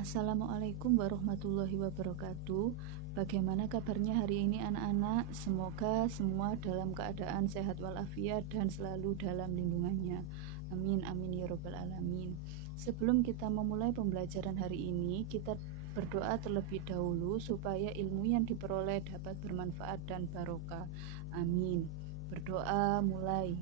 Assalamualaikum warahmatullahi wabarakatuh. Bagaimana kabarnya hari ini anak-anak? Semoga semua dalam keadaan sehat walafiat dan selalu dalam lindungannya. Amin amin ya robbal alamin. Sebelum kita memulai pembelajaran hari ini, kita berdoa terlebih dahulu supaya ilmu yang diperoleh dapat bermanfaat dan barokah. Amin. Berdoa mulai.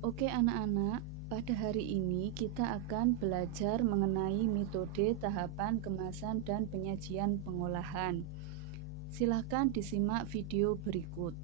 Oke anak-anak, pada hari ini kita akan belajar mengenai metode tahapan kemasan dan penyajian pengolahan. Silahkan disimak video berikut.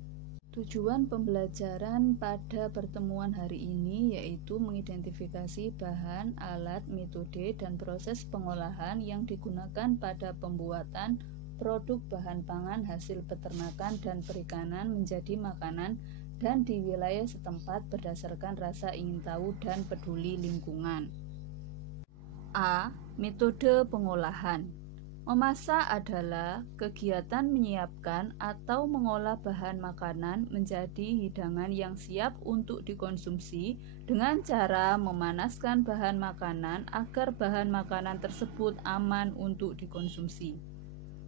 Tujuan pembelajaran pada pertemuan hari ini yaitu mengidentifikasi bahan, alat, metode, dan proses pengolahan yang digunakan pada pembuatan produk bahan pangan hasil peternakan dan perikanan menjadi makanan dan di wilayah setempat berdasarkan rasa ingin tahu dan peduli lingkungan. A. Metode pengolahan. Memasak adalah kegiatan menyiapkan atau mengolah bahan makanan menjadi hidangan yang siap untuk dikonsumsi dengan cara memanaskan bahan makanan agar bahan makanan tersebut aman untuk dikonsumsi.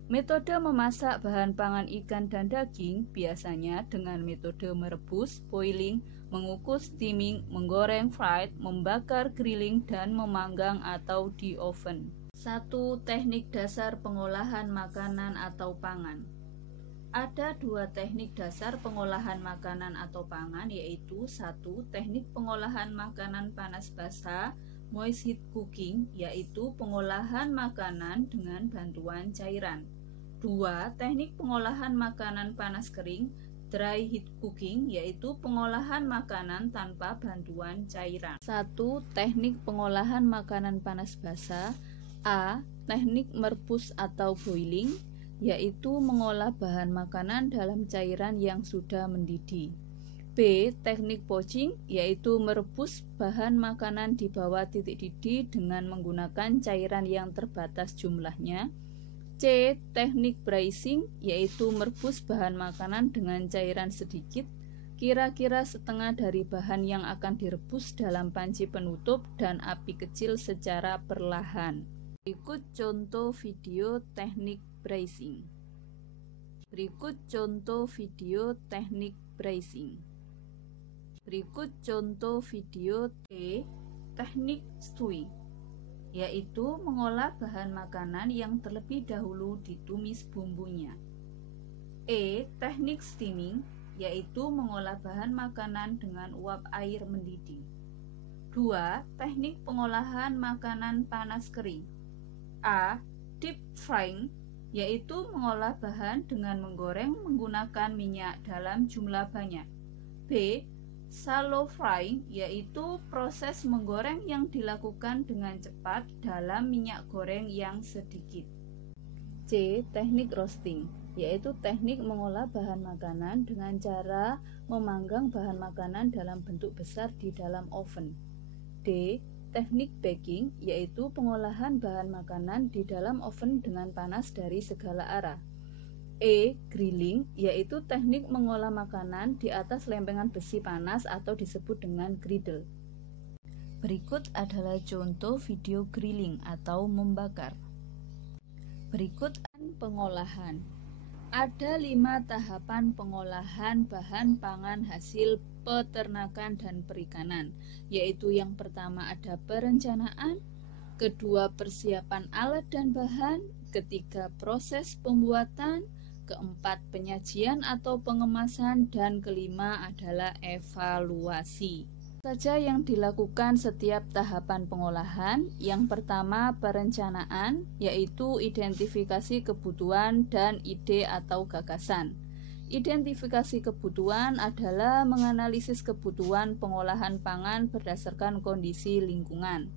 Metode memasak bahan pangan ikan dan daging biasanya dengan metode merebus, boiling, mengukus, steaming, menggoreng, fried, membakar, grilling, dan memanggang atau di oven. 1. Teknik dasar pengolahan makanan atau pangan. Ada dua teknik dasar pengolahan makanan atau pangan, yaitu 1. Teknik pengolahan makanan panas basah, moist heat cooking, yaitu pengolahan makanan dengan bantuan cairan. 2. Teknik pengolahan makanan panas kering, dry heat cooking, yaitu pengolahan makanan tanpa bantuan cairan. 1. Teknik pengolahan makanan panas basah. A. Teknik merebus atau boiling, yaitu mengolah bahan makanan dalam cairan yang sudah mendidih. B. Teknik poaching, yaitu merebus bahan makanan di bawah titik didih dengan menggunakan cairan yang terbatas jumlahnya. C. Teknik braising, yaitu merebus bahan makanan dengan cairan sedikit, kira-kira setengah dari bahan yang akan direbus dalam panci penutup dan api kecil secara perlahan. Berikut contoh video teknik braising. Berikut contoh video teknik braising. Berikut contoh video teknik stewing, yaitu mengolah bahan makanan yang terlebih dahulu ditumis bumbunya. E. Teknik steaming, yaitu mengolah bahan makanan dengan uap air mendidih. 2. Teknik pengolahan makanan panas kering. A. Deep frying, yaitu mengolah bahan dengan menggoreng menggunakan minyak dalam jumlah banyak. B. Shallow frying, yaitu proses menggoreng yang dilakukan dengan cepat dalam minyak goreng yang sedikit. C. Teknik roasting, yaitu teknik mengolah bahan makanan dengan cara memanggang bahan makanan dalam bentuk besar di dalam oven. D. Teknik baking, yaitu pengolahan bahan makanan di dalam oven dengan panas dari segala arah. E. Grilling, yaitu teknik mengolah makanan di atas lempengan besi panas atau disebut dengan griddle. Berikut adalah contoh video grilling atau membakar. Berikut pengolahan. Ada 5 tahapan pengolahan bahan pangan hasil peternakan dan perikanan, yaitu yang pertama ada perencanaan, kedua persiapan alat dan bahan, ketiga proses pembuatan, keempat penyajian atau pengemasan, dan kelima adalah evaluasi. Saja yang dilakukan setiap tahapan pengolahan. Yang pertama perencanaan, yaitu identifikasi kebutuhan dan ide atau gagasan. Identifikasi kebutuhan adalah menganalisis kebutuhan pengolahan pangan berdasarkan kondisi lingkungan.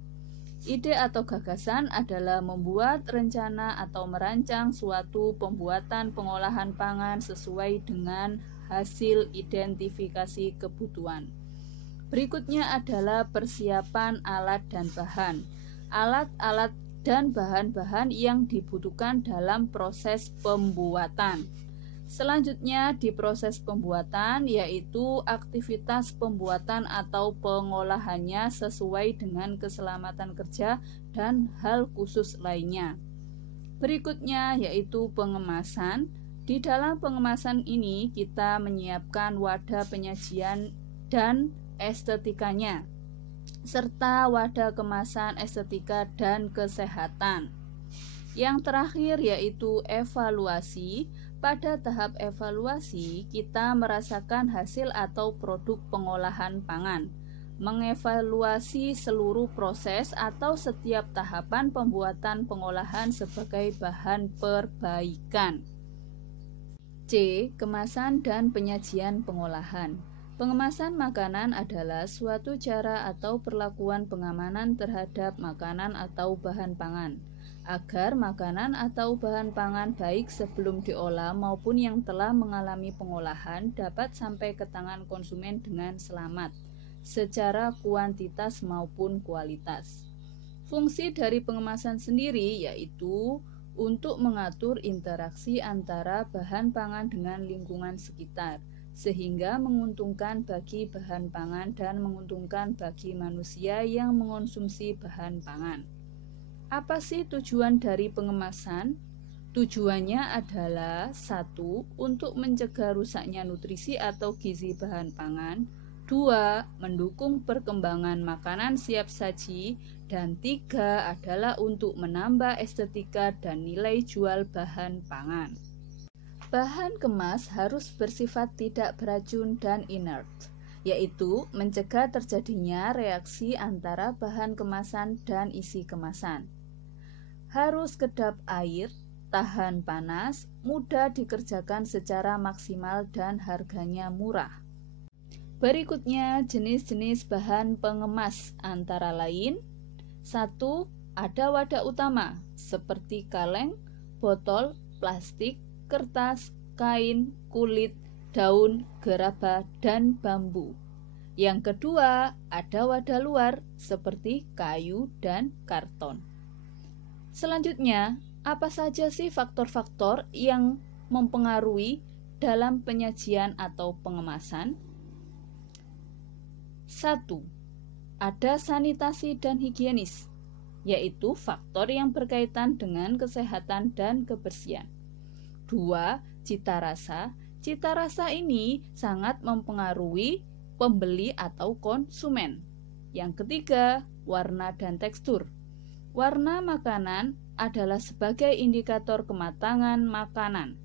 Ide atau gagasan adalah membuat rencana atau merancang suatu pembuatan pengolahan pangan sesuai dengan hasil identifikasi kebutuhan. Berikutnya adalah persiapan alat dan bahan. Alat-alat dan bahan-bahan yang dibutuhkan dalam proses pembuatan. Selanjutnya di proses pembuatan, yaitu aktivitas pembuatan atau pengolahannya sesuai dengan keselamatan kerja dan hal khusus lainnya. Berikutnya yaitu pengemasan. Di dalam pengemasan ini kita menyiapkan wadah penyajian dan estetikanya, serta wadah kemasan estetika dan kesehatan. Yang terakhir yaitu evaluasi. Pada tahap evaluasi, kita merasakan hasil atau produk pengolahan pangan, mengevaluasi seluruh proses atau setiap tahapan pembuatan pengolahan sebagai bahan perbaikan. C. Kemasan dan penyajian pengolahan. Pengemasan makanan adalah suatu cara atau perlakuan pengamanan terhadap makanan atau bahan pangan, agar makanan atau bahan pangan baik sebelum diolah maupun yang telah mengalami pengolahan dapat sampai ke tangan konsumen dengan selamat, secara kuantitas maupun kualitas. Fungsi dari pengemasan sendiri yaitu untuk mengatur interaksi antara bahan pangan dengan lingkungan sekitar, sehingga menguntungkan bagi bahan pangan dan menguntungkan bagi manusia yang mengonsumsi bahan pangan. Apa sih tujuan dari pengemasan? Tujuannya adalah 1. Untuk mencegah rusaknya nutrisi atau gizi bahan pangan, 2. Mendukung perkembangan makanan siap saji, dan 3. Adalah untuk menambah estetika dan nilai jual bahan pangan. Bahan kemas harus bersifat tidak beracun dan inert, yaitu mencegah terjadinya reaksi antara bahan kemasan dan isi kemasan. Harus kedap air, tahan panas, mudah dikerjakan secara maksimal dan harganya murah. Berikutnya jenis-jenis bahan pengemas antara lain: 1. Ada wadah utama seperti kaleng, botol, plastik, kertas, kain, kulit, daun, gerabah, dan bambu. Yang kedua, ada wadah luar seperti kayu dan karton. Selanjutnya, apa saja sih faktor-faktor yang mempengaruhi dalam penyajian atau pengemasan? 1. Ada sanitasi dan higienis, yaitu faktor yang berkaitan dengan kesehatan dan kebersihan. 2. Cita rasa. Cita rasa ini sangat mempengaruhi pembeli atau konsumen. Yang ketiga, warna dan tekstur. Warna makanan adalah sebagai indikator kematangan makanan.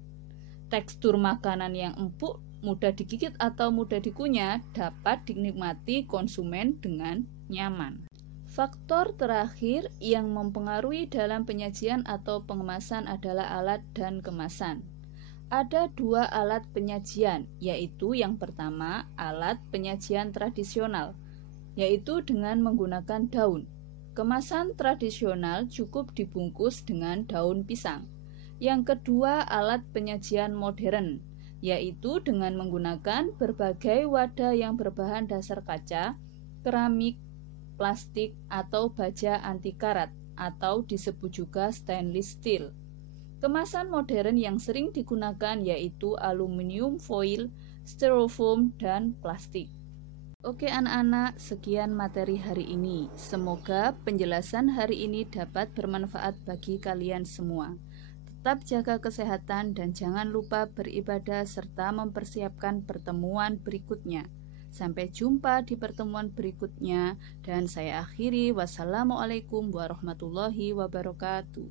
Tekstur makanan yang empuk, mudah digigit atau mudah dikunyah dapat dinikmati konsumen dengan nyaman. Faktor terakhir yang mempengaruhi dalam penyajian atau pengemasan adalah alat dan kemasan. Ada 2 alat penyajian, yaitu yang pertama alat penyajian tradisional, yaitu dengan menggunakan daun. Kemasan tradisional cukup dibungkus dengan daun pisang. Yang kedua, alat penyajian modern, yaitu dengan menggunakan berbagai wadah yang berbahan dasar kaca, keramik, plastik, atau baja anti karat, atau disebut juga stainless steel. Kemasan modern yang sering digunakan yaitu aluminium foil, styrofoam, dan plastik. Oke anak-anak, sekian materi hari ini. Semoga penjelasan hari ini dapat bermanfaat bagi kalian semua. Tetap jaga kesehatan dan jangan lupa beribadah serta mempersiapkan pertemuan berikutnya. Sampai jumpa di pertemuan berikutnya dan saya akhiri. Wassalamualaikum warahmatullahi wabarakatuh.